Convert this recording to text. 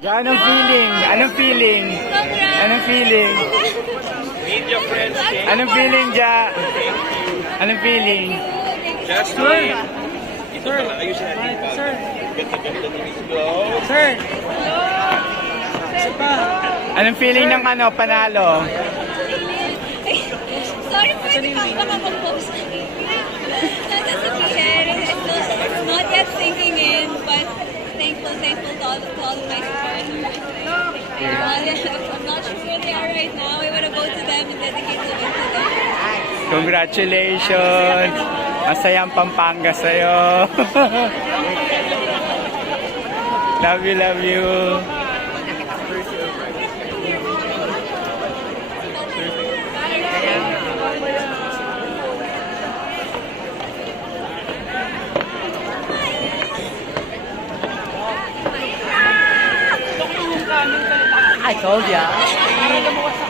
Ja, anong feeling? Anong feeling? Anong feeling? Meet your friends, King. Anong feeling, Ja? Anong feeling? Just wait. Ito pala, ayusin natin pa. Sir, Ganda-ganda ni Glow. sir. Isa pa. Anong feeling ng ano, panalo? Sorry for the mag-post. That's okay. It's not yet sinking in, but thankful, thankful to all, to all of my Uh, I'm not sure where they are right now. I want to go to them and dedicate the win to them. Congratulations! Masayang Pampanga sa'yo. love you, love you. I told ya.